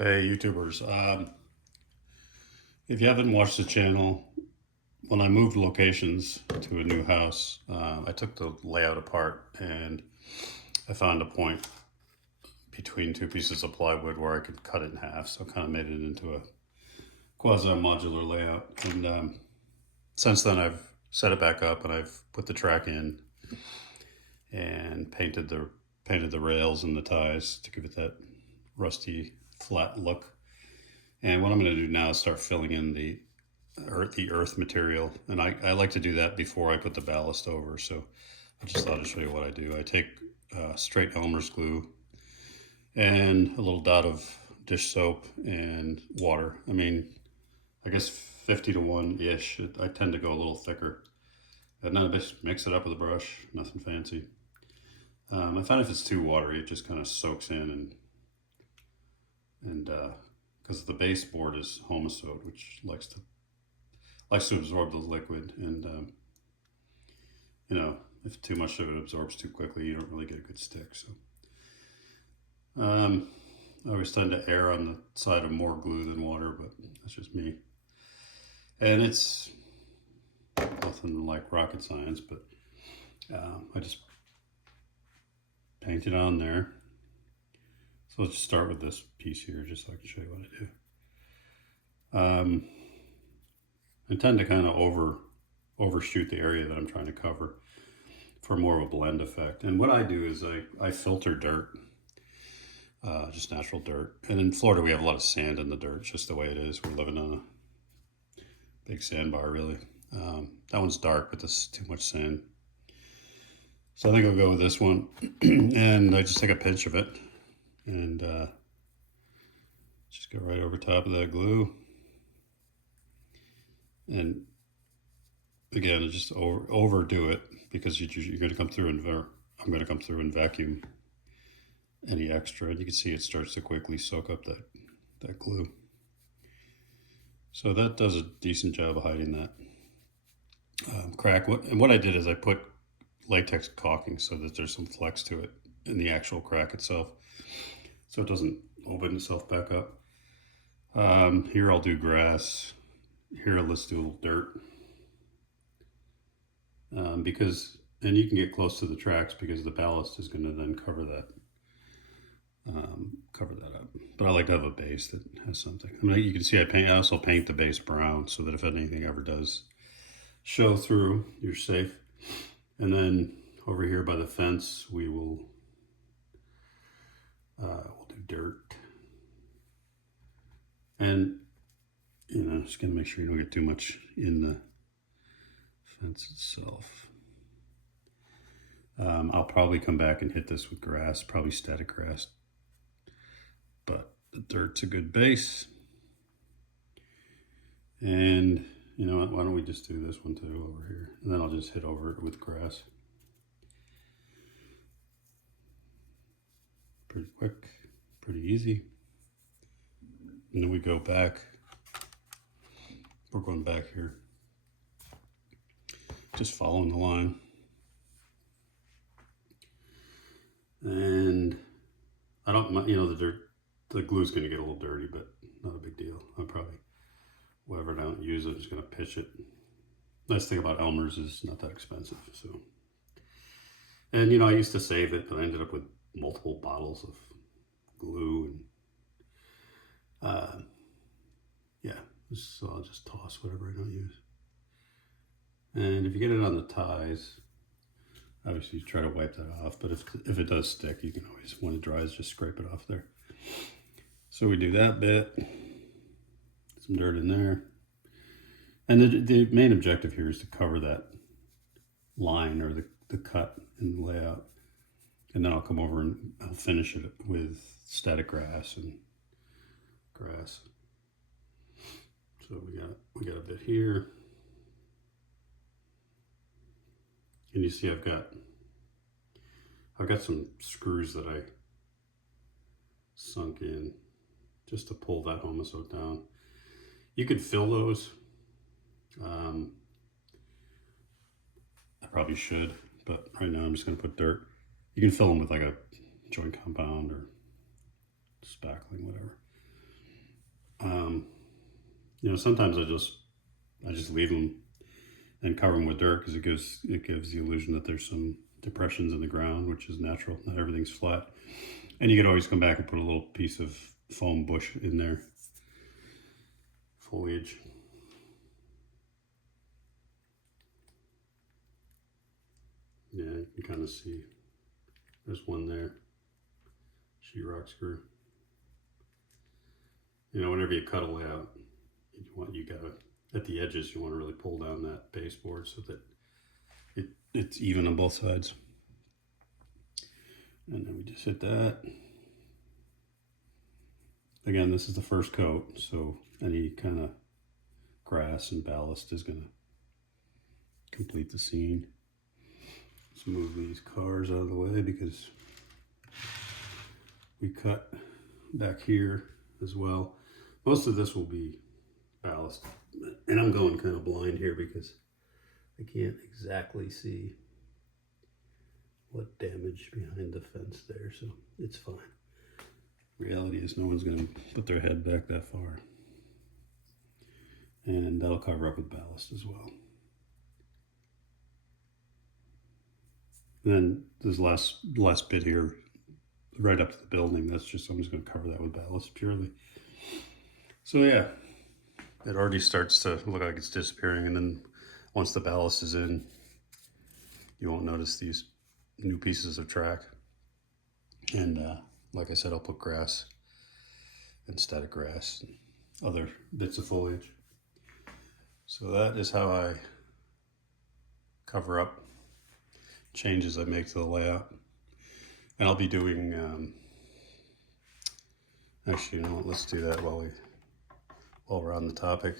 Hey, YouTubers. If you haven't watched the channel, when I moved locations to a new house, I took the layout apart and I found a point between two pieces of plywood where I could cut it in half. So I kind of made it into a quasi-modular layout. And since then, I've set it back up and I've put the track in and painted the rails and the ties to give it that rusty, flat look. And what I'm going to do now is start filling in the earth material, and I like to do that before I put the ballast over. So I just thought I'd show you what I do. I take straight Elmer's glue and a little dot of dish soap and water. I mean, I guess 50 to 1 ish. I tend to go a little thicker. And then I just mix it up with a brush, nothing fancy. I find if it's too watery, it just kind of soaks in, and because the baseboard is Homasote, which likes to absorb the liquid, and if too much of it absorbs too quickly, you don't really get a good stick. So I always tend to err on the side of more glue than water, but that's just me. And it's nothing like rocket science, but I just paint it on there. So let's just start with this piece here, just so I can show you what I do. I tend to kind of overshoot the area that I'm trying to cover for more of a blend effect. And what I do is I filter dirt, just natural dirt. And in Florida, we have a lot of sand in the dirt, just the way it is. We're living on a big sandbar, really. That one's dark, but this is too much sand. So I think I'll go with this one. And I just take a pinch of it and just go right over top of that glue. And again, I just overdo it because you're going to come through I'm going to come through and vacuum any extra. And you can see it starts to quickly soak up that glue. So that does a decent job of hiding that crack. And what I did is I put latex caulking so that there's some flex to it in the actual crack itself, so it doesn't open itself back up. Here I'll do grass. Here let's do a little dirt. And you can get close to the tracks because the ballast is going to then cover that up. But I like to have a base that has something. I mean, you can see I also paint the base brown so that if anything ever does show through, you're safe. And then over here by the fence, we'll do dirt. And just gonna make sure you don't get too much in the fence itself. I'll probably come back and hit this with grass, probably static grass, but the dirt's a good base. And you know what, why don't we just do this one too over here, and then I'll just hit over it with grass. Pretty quick, pretty easy. And then we go back. We're going back here, just following the line. And I don't, the glue's going to get a little dirty, but not a big deal. I'll probably, whatever I don't use, I'm just going to pitch it. Nice thing about Elmer's is not that expensive. So, and I used to save it, but I ended up with multiple bottles of glue, and yeah, so I'll just toss whatever I don't use. And if you get it on the ties, obviously you try to wipe that off, but if it does stick, you can always, when it dries, just scrape it off there. So we do that bit, some dirt in there. And the main objective here is to cover that line or the cut in the layout. And then I'll come over and I'll finish it with static grass and grass. So we got a bit here. And you see I've got some screws that I sunk in just to pull that Homasote down. You could fill those. I probably should, but right now I'm just going to put dirt. You can fill them with like a joint compound or spackling, whatever. You know, sometimes I just leave them and cover them with dirt because it gives the illusion that there's some depressions in the ground, which is natural. Not everything's flat. And you could always come back and put a little piece of foam bush in there, foliage. Yeah, you can kind of see there's one there, sheetrock screw. You know, whenever you cut a layout, you gotta, at the edges, you want to really pull down that baseboard so that it's even on both sides. And then we just hit that. Again, this is the first coat, so any kind of grass and ballast is going to complete the scene. Let's move these cars out of the way because we cut back here as well. Most of this will be ballast, and I'm going kind of blind here because I can't exactly see what damage behind the fence there, so it's fine. Reality is no one's going to put their head back that far. And that'll cover up with ballast as well. And then this last bit here, right up to the building, I'm just going to cover that with ballast purely. So yeah, it already starts to look like it's disappearing, and then once the ballast is in, you won't notice these new pieces of track. And like I said, I'll put grass and static grass and other bits of foliage. So that is how I cover up changes I make to the layout. And I'll be doing, actually, you know what, let's do that while we're on the topic.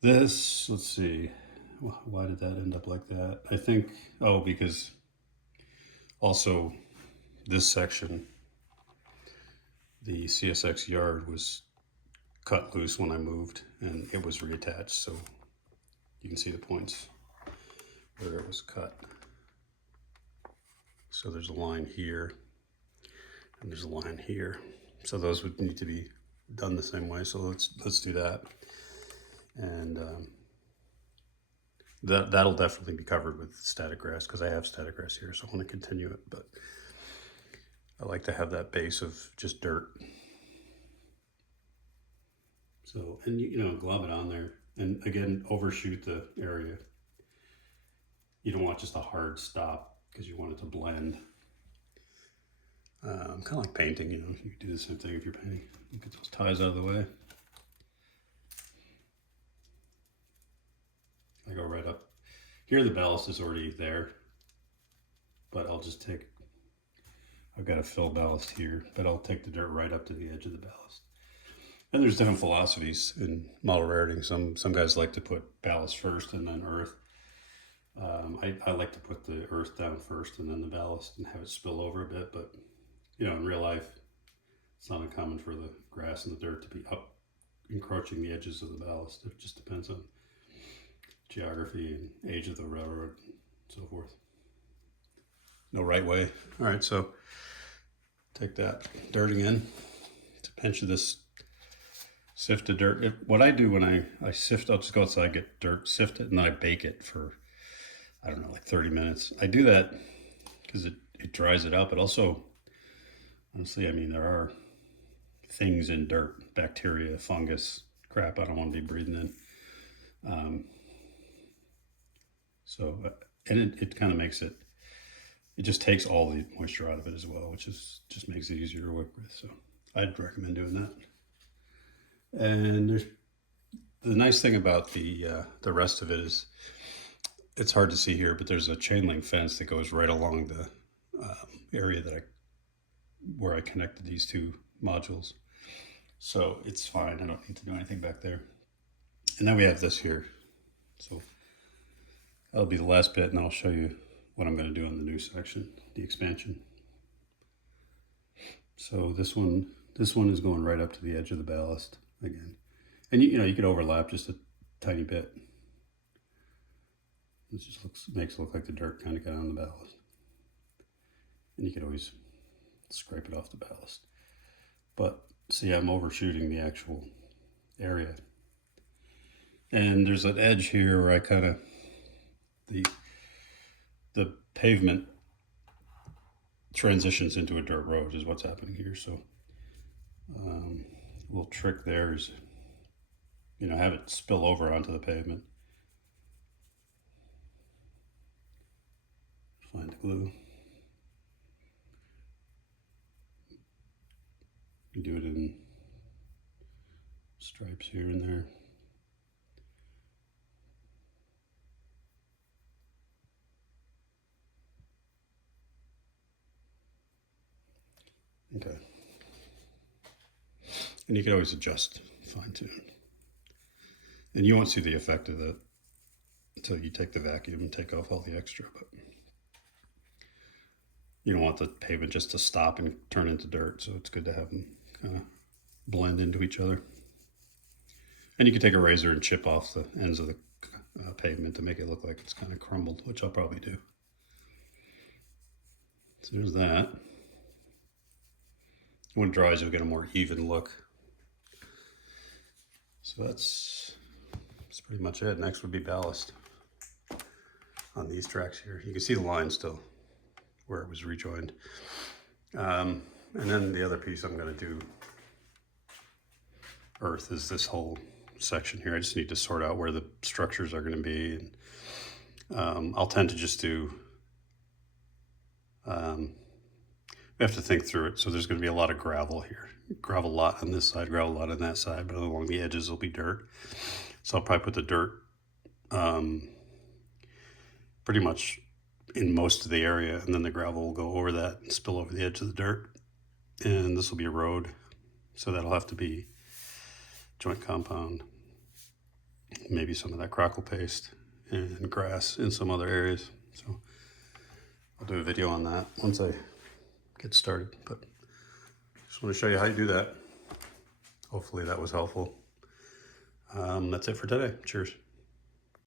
This, let's see, why did that end up like that? I think, because also this section, the CSX yard was cut loose when I moved and it was reattached, so you can see the points where it was cut. So there's a line here and there's a line here. So those would need to be done the same way. So let's do that. And that'll definitely be covered with static grass because I have static grass here, so I want to continue it, but I like to have that base of just dirt. So, and you know, glove it on there, and again, overshoot the area. You don't want just a hard stop because you want it to blend. Kind of like painting, you know, you can do the same thing if you're painting. You get those ties out of the way. I go right up. Here the ballast is already there, but I've got a fill ballast here, but I'll take the dirt right up to the edge of the ballast. And there's different philosophies in model rariting. Some guys like to put ballast first and then earth. I like to put the earth down first and then the ballast and have it spill over a bit, but you know, in real life, it's not uncommon for the grass and the dirt to be up, encroaching the edges of the ballast. It just depends on geography and age of the railroad and so forth. No right way. All right, so take that dirting in to pinch this sifted dirt. What I do when I sift, I'll just go outside, get dirt, sift it, and then I bake it for, I don't know, like 30 minutes. I do that because it dries it out, but also, honestly, I mean, there are things in dirt, bacteria, fungus, crap I don't want to be breathing in. And it kind of makes it just takes all the moisture out of it as well, which just makes it easier to work with. So I'd recommend doing that. And there's the nice thing about the rest of it is it's hard to see here, but there's a chain link fence that goes right along the area where I connected these two modules. So it's fine. I don't need to do anything back there. And then we have this here. So that'll be the last bit, and I'll show you what I'm going to do on the new section, the expansion. So this one is going right up to the edge of the ballast again. And you could overlap just a tiny bit. It just makes it look like the dirt kind of got on the ballast. And you could always scrape it off the ballast. But see, I'm overshooting the actual area. And there's an edge here where I kind of, the pavement transitions into a dirt road is what's happening here. So a little trick there is, have it spill over onto the pavement. Find the glue. You do it in stripes here and there. Okay. And you can always adjust, fine tune. And you won't see the effect of that until you take the vacuum and take off all the extra, but you don't want the pavement just to stop and turn into dirt, so it's good to have them kind of blend into each other. And you can take a razor and chip off the ends of the pavement to make it look like it's kind of crumbled, which I'll probably do. So there's that. When it dries, you'll get a more even look. So that's pretty much it. Next would be ballast on these tracks here. You can see the line still where it was rejoined. And then the other piece I'm going to do earth is this whole section here. I just need to sort out where the structures are going to be. And I'll tend to just do, we have to think through it. So there's going to be a lot of gravel here. Gravel lot on this side, gravel lot on that side, but along the edges will be dirt. So I'll probably put the dirt pretty much in most of the area, and then the gravel will go over that and spill over the edge of the dirt. And this will be a road, so that'll have to be joint compound, maybe some of that crackle paste and grass in some other areas. So I'll do a video on that once I get started, but just want to show you how you do that. Hopefully that was helpful. That's it for today. Cheers.